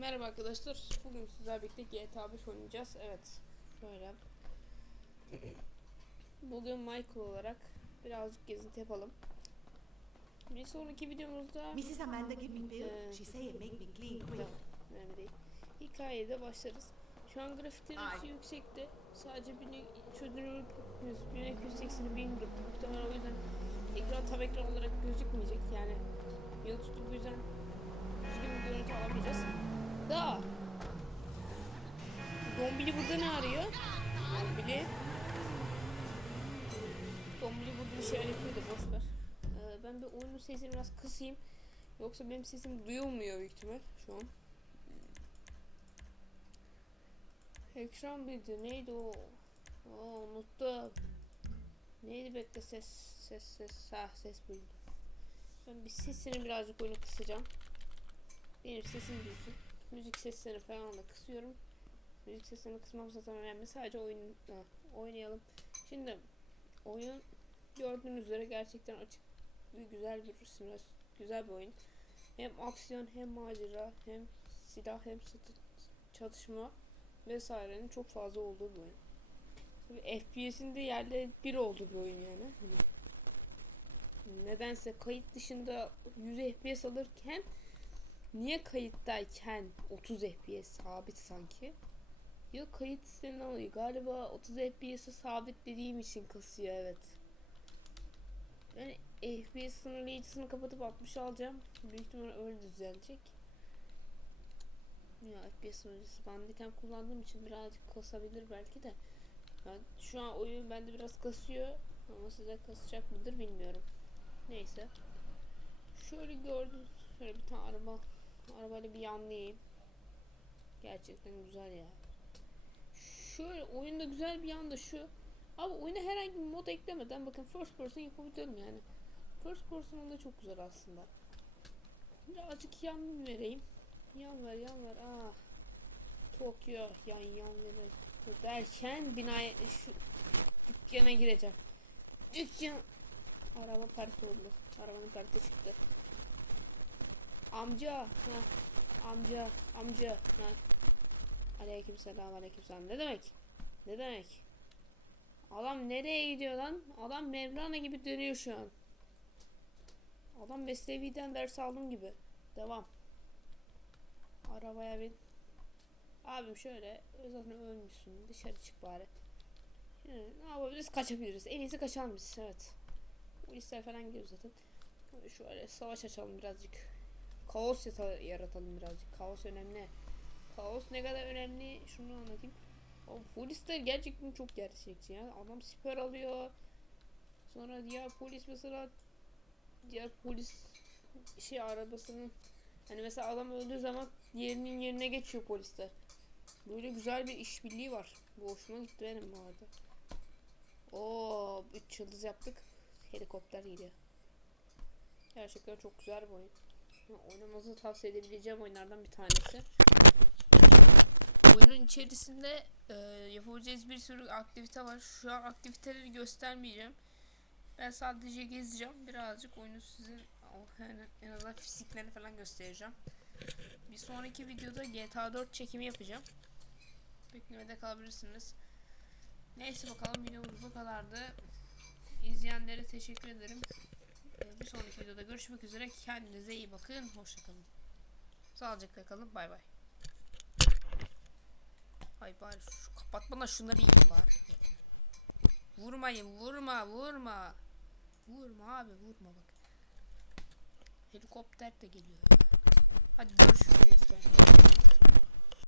Merhaba arkadaşlar. Bugün sizlerle birlikte GTA 5 oynayacağız. Evet. Böyle. Bugün Michael olarak birazcık gezinti yapalım. Bir sonraki videomuzda Mrs. Amanda give me pill. Ee, She say it make me clean quick. Önemli değil. Hikayede başlarız. Şu an grafiklerimiz yüksekte. Sadece bini çözünürlük 1280'i bilmiyorum. Muhtemelen o yüzden ekran tam ekran olarak gözükmeyecek. Yani YouTube bu yüzden düzgün bir görüntü alamayacağız. Da Dombili burada ne arıyor? Dombili Dombili burada bir şeyler yapıyor da boş ver. Ee, ben bir oyunun sesini biraz kısayım. Yoksa benim sesim duyulmuyor büyük ihtimal şu an. Ekran bildi. Neydi o? Aa, unuttum. Neydi bekle ses ses ses ha ses buydu. Ben bir sesini birazcık oyunu kısacağım. Benim sesim duysun. Müzik seslerini falan da kısıyorum. Müzik seslerini kısmam zaten önemli. Sadece oyun oynayalım. Şimdi oyun gördüğünüz üzere gerçekten açık ve güzel bir simülasyon, güzel bir oyun. Hem aksiyon hem macera hem silah hem çatışma vesairenin çok fazla olduğu bir oyun. Tabii FPS'in bir olduğu bir oyun yani. Hani nedense kayıt dışında 100 FPS alırken niye kayıttayken 30 FPS sabit sanki? Ya kayıt istenen alıyor. Galiba 30 FPS'e sabit dediğim için kasıyor evet. Ben FPS sınırlayıcısını kapatıp 60 alacağım. Büyük ihtimalle öyle düzelecek. Ya FPS sınırlayıcısı bandicam kullandığım için birazcık kasabilir belki de. Yani şu an oyun bende biraz kasıyor ama size kasacak mıdır bilmiyorum. Neyse. Şöyle gördüm. Şöyle bir tane araba. Arabayla bir yanlayayım. Gerçekten güzel ya. Şöyle oyunda güzel bir yan da şu. Abi oyuna herhangi bir mod eklemeden bakın first person yapabiliyorum yani. First person da çok güzel aslında. Birazcık yan vereyim. Yan ver yan ver. Ah. Tokyo yan yan vereyim. Derken binaya şu dükkana gireceğim. Dükkan. Araba park oldu. Arabanın parkta çıktı. Amca. Heh. Amca. Amca. Heh. Aleyküm selam aleyküm selam. Ne demek? Ne demek? Adam nereye gidiyor lan? Adam Mevlana gibi dönüyor şu an. Adam Mesnevi'den ders aldım gibi. Devam. Arabaya bin. Abim şöyle zaten ölmüşsün. Dışarı çık bari. Şimdi ne yapabiliriz? Kaçabiliriz. En iyisi kaçalım biz. Evet. Polisler falan geliyor zaten. Şöyle savaş açalım birazcık. Kaos yaratalım birazcık. Kaos önemli. Kaos ne kadar önemli şunu anlatayım. O polisler gerçekten çok gerçekçi ya. Adam siper alıyor. Sonra diğer polis mesela diğer polis şey arabasının hani mesela adam öldüğü zaman diğerinin yerine geçiyor polisler. Böyle güzel bir işbirliği var. Bu hoşuma gitti benim bu arada. Oo, 3 yıldız yaptık. Helikopter gidiyor. Gerçekten çok güzel bir oyun. Oynamanızı tavsiye edebileceğim oyunlardan bir tanesi. Oyunun içerisinde e, yapabileceğiniz bir sürü aktivite var. Şu an aktiviteleri göstermeyeceğim. Ben sadece gezeceğim. Birazcık oyunu sizin o, yani en azından fiziklerini falan göstereceğim. Bir sonraki videoda GTA 4 çekimi yapacağım. Beklemede kalabilirsiniz. Neyse bakalım videomuz bu kadardı. İzleyenlere teşekkür ederim. Bir sonraki videoda görüşmek üzere. Kendinize iyi bakın. Hoşçakalın. Sağlıcakla kalın. Bay bay. Ay bari şu kapatmadan şunları yiyeyim bari. Vurmayın vurma vurma. Vurma abi vurma bak. Helikopter de geliyor ya. Hadi görüşürüz gençler.